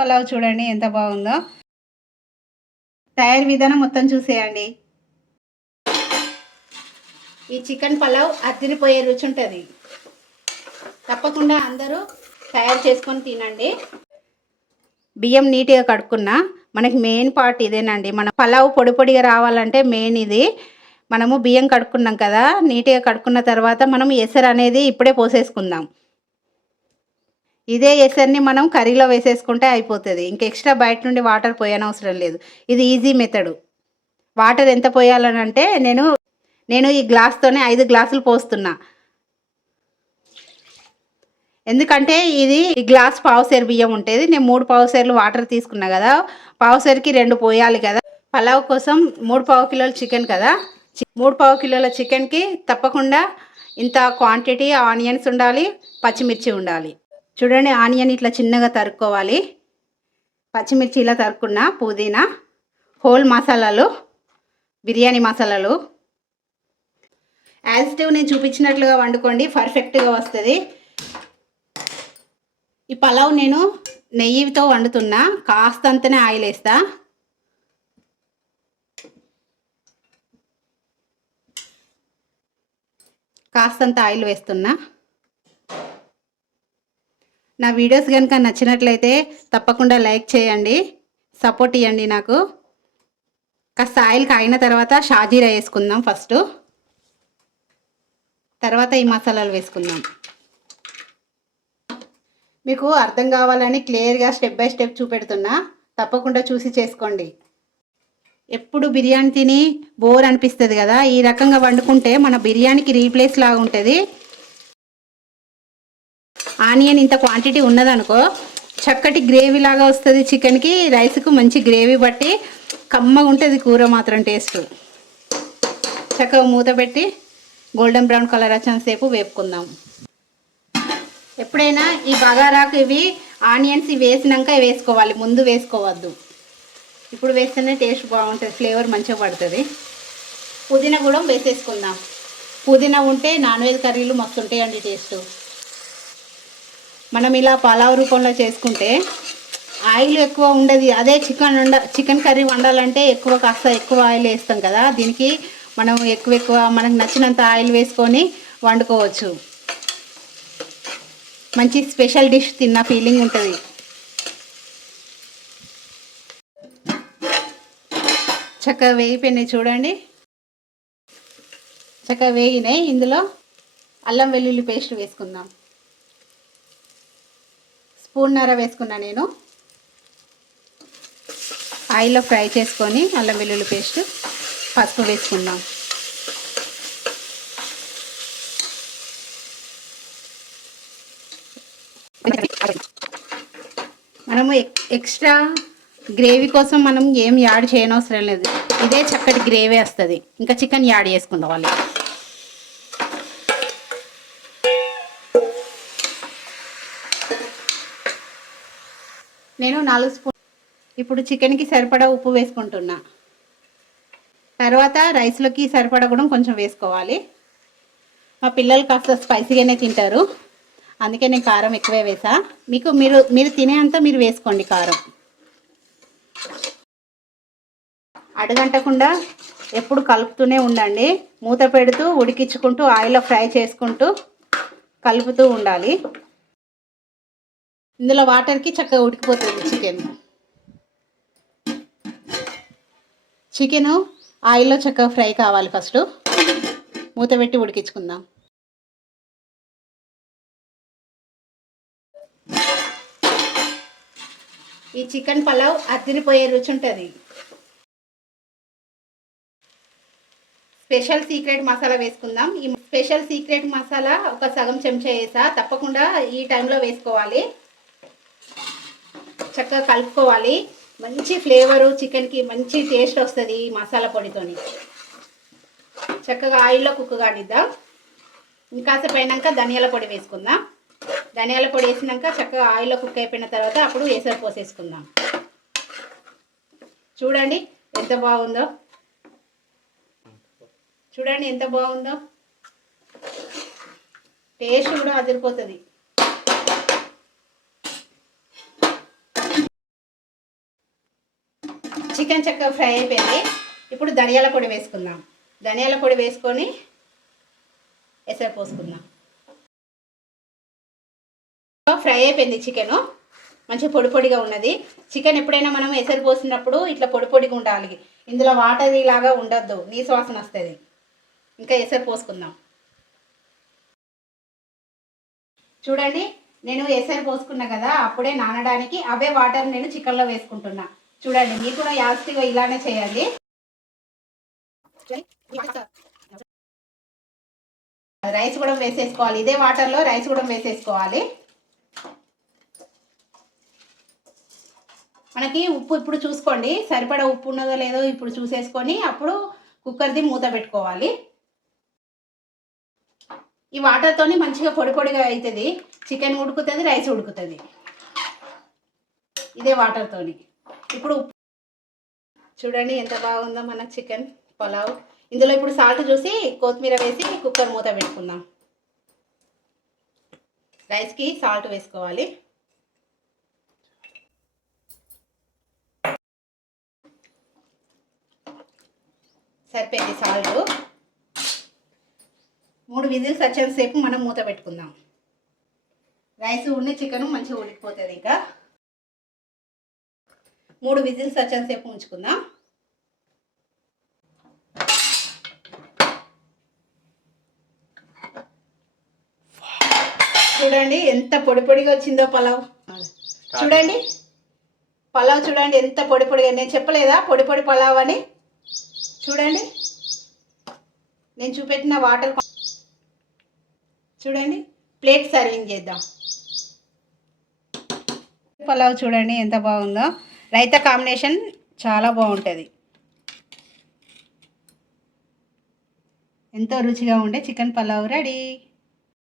పలావ్ చూడండి ఎంత బాగుందో. తయారీ విధానం మొత్తం చూసేయండి. ఈ చికెన్ పలావ్ అదిరిపోయే రుచి ఉంటుంది. తప్పకుండా అందరూ తయారు చేసుకొని తినండి. బియ్యం నీట్గా కడుక్కున్నా. మనకి మెయిన్ పార్ట్ ఇదేనండి. మన పలావ్ పొడి పొడిగా రావాలంటే మెయిన్ ఇది. మనము బియ్యం కడుక్కున్నాం కదా, నీట్గా కడుక్కున్న తర్వాత మనం ఎసరు అనేది ఇప్పుడే పోసేసుకుందాం. ఇదే ఎసర్ని మనం కర్రీలో వేసేసుకుంటే అయిపోతుంది. ఇంక ఎక్స్ట్రా బయట నుండి వాటర్ పోయనవసరం లేదు. ఇది ఈజీ మెథడు. వాటర్ ఎంత పోయాలని అంటే నేను ఈ గ్లాస్తోనే 5 గ్లాసులు పోస్తున్నా. ఎందుకంటే ఇది ఈ గ్లాస్ పావుసేరు బియ్యం ఉంటుంది. నేను 3 పావుసేర్లు వాటర్ తీసుకున్నా కదా, పావుసేరుకి 2 పోయాలి కదా. పలావ్ కోసం 3 పావు కిలోల చికెన్ కదా, 3 పావు కిలోల చికెన్కి తప్పకుండా ఇంత క్వాంటిటీ ఆనియన్స్ ఉండాలి, పచ్చిమిర్చి ఉండాలి. చూడండి, ఆనియన్ ఇట్లా చిన్నగా తరుక్కోవాలి, పచ్చిమిర్చి ఇలా తరుక్కున్న, పుదీనా, హోల్ మసాలాలు, బిర్యానీ మసాలాలు. యాజ్ ఇట్ నేను చూపించినట్లుగా వండుకోండి, పర్ఫెక్ట్గా వస్తుంది. ఈ పలావ్ నేను నెయ్యితో వండుతున్నా. కాస్తంతనే ఆయిల్ వేస్తా. కాస్తంత ఆయిల్ వేస్తున్నా. నా వీడియోస్ కనుక నచ్చినట్లయితే తప్పకుండా లైక్ చేయండి, సపోర్ట్ ఇవ్వండి నాకు. కాస్త ఆయిల్ కాగిన తర్వాత షాజీరా వేసుకుందాం ఫస్ట్, తర్వాత ఈ మసాలాలు వేసుకుందాం. మీకు అర్థం కావాలని క్లియర్గా స్టెప్ బై స్టెప్ చూపెడుతున్నా. తప్పకుండా చూసి చేసుకోండి. ఎప్పుడు బిర్యానీ తిని బోర్ అనిపిస్తుంది కదా, ఈ రకంగా వండుకుంటే మన బిర్యానీకి రీప్లేస్ లాగా ఉంటుంది. ఆనియన్ ఇంత క్వాంటిటీ ఉన్నదనుకో, చక్కటి గ్రేవీ లాగా వస్తుంది. చికెన్కి రైస్కు మంచి గ్రేవీ బట్టి కమ్మగా ఉంటుంది కూర మాత్రం. టేస్ట్ చక్కగా మూత పెట్టి గోల్డెన్ బ్రౌన్ కలర్ వచ్చేంతసేపు వేపుకుందాం. ఎప్పుడైనా ఈ బగారాకు ఇవి ఆనియన్స్ వేసినాక వేసుకోవాలి, ముందు వేసుకోవద్దు. ఇప్పుడు వేస్తేనే టేస్ట్ బాగుంటుంది, ఫ్లేవర్ మంచిగా పడుతుంది. పుదీనా కూడా వేసేసుకుందాం. పుదీనా ఉంటే నాన్ వెజ్ కర్రీలు మస్తు ఉంటాయండి టేస్ట్. మనం ఇలా పలావ్ రూపంలో చేసుకుంటే ఆయిల్ ఎక్కువ ఉండదు. అదే చికెన్ కర్రీ వండాలంటే కాస్త ఎక్కువ ఆయిల్ వేస్తాం కదా, దీనికి మనం ఎక్కువ మనకు నచ్చినంత ఆయిల్ వేసుకొని వండుకోవచ్చు. మంచి స్పెషల్ డిష్ తిన్న ఫీలింగ్ ఉంటుంది. చక్కగా వేగిపోయినాయి చూడండి, చక్కగా వేగినాయి. ఇందులో అల్లం వెల్లుల్లి పేస్ట్ వేసుకుందాం. స్పూన్నర వేసుకున్నా నేను. ఆయిల్లో ఫ్రై చేసుకొని అల్లం వెల్లుల్లి పేస్ట్, పసుపు వేసుకుందాం. మనము ఎక్స్ట్రా గ్రేవీ కోసం మనం ఏం యాడ్ చేయనవసరం లేదు. ఇదే చక్కటి గ్రేవీ వస్తుంది. ఇంకా చికెన్ యాడ్ చేసుకోవాలి. నేను 4 స్పూన్. ఇప్పుడు చికెన్కి సరిపడా ఉప్పు వేసుకుంటున్నా. తర్వాత రైస్లోకి సరిపడా కూడా కొంచెం వేసుకోవాలి. మా పిల్లలు కాస్త స్పైసీగానే తింటారు, అందుకే నేను కారం ఎక్కువే వేసా. మీరు తినేంత మీరు వేసుకోండి కారం. అడగంటకుండా ఎప్పుడు కలుపుతూనే ఉండండి. మూత పెడుతూ ఉడికించుకుంటూ ఆయిల్లో ఫ్రై చేసుకుంటూ కలుపుతూ ఉండాలి. ఇందులో వాటర్కి చక్కగా ఉడికిపోతుంది చికెను ఆయిల్లో చక్కగా ఫ్రై కావాలి. ఫస్ట్ మూత పెట్టి ఉడికించుకుందాం. ఈ చికెన్ పలావ్ అదిరిపోయే రుచి ఉంటుంది. స్పెషల్ సీక్రెట్ మసాలా వేసుకుందాం. ఈ స్పెషల్ సీక్రెట్ మసాలా ఒక సగం చెంచా వేసా. తప్పకుండా ఈ టైంలో వేసుకోవాలి. చక్కగా కలుపుకోవాలి. మంచి ఫ్లేవరు చికెన్కి మంచి టేస్ట్ వస్తుంది ఈ మసాలా పొడితోని. చక్కగా ఆయిల్లో కుక్ కానిద్దాం. ఇంకాసేపు అయినాక ధనియాల పొడి వేసుకుందాం. ధనియాల పొడి వేసినాక చక్కగా ఆయిల్లో కుక్ అయిపోయిన తర్వాత అప్పుడు ఎసరు పోసేసుకుందాం. చూడండి ఎంత బాగుందో, చూడండి ఎంత బాగుందో. టేస్ట్ కూడా అదిరిపోతుంది. చికెన్ చక్కగా ఫ్రై అయిపోయింది. ఇప్పుడు ధనియాల పొడి వేసుకుందాం. ధనియాల పొడి వేసుకొని ఎసరు పోసుకుందాం. ఫ్రై అయిపోయింది చికెను, మంచిగా పొడి పొడిగా ఉన్నది. చికెన్ ఎప్పుడైనా మనం ఎసరు పోసినప్పుడు ఇట్లా పొడి పొడిగా ఉండాలి. ఇందులో వాటర్ లాగా ఉండొద్దు, నీసు వాసన వస్తుంది. ఇంకా ఎసరు పోసుకుందాం. చూడండి, నేను ఎసరు పోసుకున్నా కదా, అప్పుడే నానడానికి అవే వాటర్ నేను చికెన్లో వేసుకుంటున్నా. చూడండి, మీరు కూడా యాస్టిగా ఇలానే చేయండి. రైస్ కూడా వేసేసుకోవాలి, ఇదే వాటర్లో రైస్ కూడా వేసేసుకోవాలి. మనకి ఉప్పు ఇప్పుడు చూసుకోండి, సరిపడా ఉప్పు ఉన్నదో లేదో ఇప్పుడు చూసేసుకొని అప్పుడు కుక్కర్ది మూత పెట్టుకోవాలి. ఈ వాటర్తోని మంచిగా పొడి పొడిగా అవుతుంది. చికెన్ ఉడుకుతుంది, రైస్ ఉడుకుతుంది ఇదే వాటర్తోని. ఇప్పుడు చూడండి ఎంత బాగుందో మన చికెన్ పులావ్. ఇందులో ఇప్పుడు సాల్ట్ చూసి కొత్తిమీర వేసి కుక్కర్ మూత పెట్టుకుందాం. రైస్కి సాల్ట్ వేసుకోవాలి. సరిపోయింది సాల్ట్. 3 విజిల్స్ వచ్చేసేపు మనం మూత పెట్టుకుందాం. రైస్ ఉండి చికెన్ మంచిగా ఉడికిపోతుంది. ఇంకా 3 విజిల్స్ వచ్చేసేపు ఉంచుకుందాం. చూడండి ఎంత పొడి పొడిగా వచ్చిందో పలావ్. చూడండి పలావ్ చూడండి ఎంత పొడి పొడిగా. నేను చెప్పలేదా పొడి పొడి పలావ్ అని? చూడండి నేను చూపెట్టిన వాటర్. చూడండి ప్లేట్ సర్వింగ్ చేద్దాం. పలావ్ చూడండి ఎంత బాగుందో. రైతా కాంబినేషన్ చాలా బాగుంటుంది. ఎంతో రుచిగా ఉండే చికెన్ పలావ్ రెడీ.